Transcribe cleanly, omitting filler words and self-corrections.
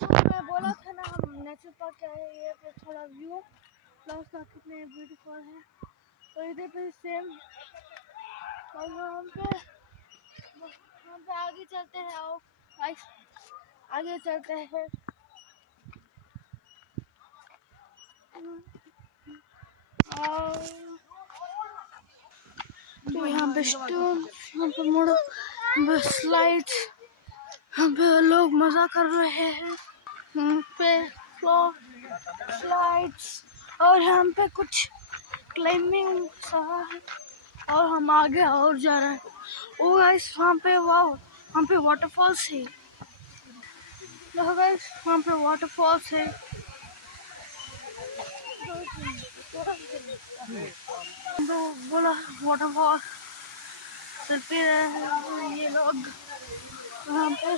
मैं बोला था ना हम नेचर पार्क आए हैं, ये पे थोड़ा व्यू प्लस का कितने ब्यूटीफुल है। और इधर पे सेम, और हम पे आगे चलते हैं और आगे चलते हैं। और तो यहाँ पे स्टोन, यहाँ पे मोड़ो, यहाँ पे स्लाइड्स, यहाँ पे लोग मजा कर रहे हैं, यहाँ पे फ्लोर स्लाइड्स, और यहाँ पे कुछ क्लाइंबिंग सा है। और हम आगे और जा रहे हैं। ओ गाइस वहाँ पे, वाओ वहाँ पे वाटरफॉल्स है। देखो गाइस वहाँ पे वाटरफॉल्स है। तो बोला वाटरफॉल चलते रहे हैं ये लोग वहाँ पे।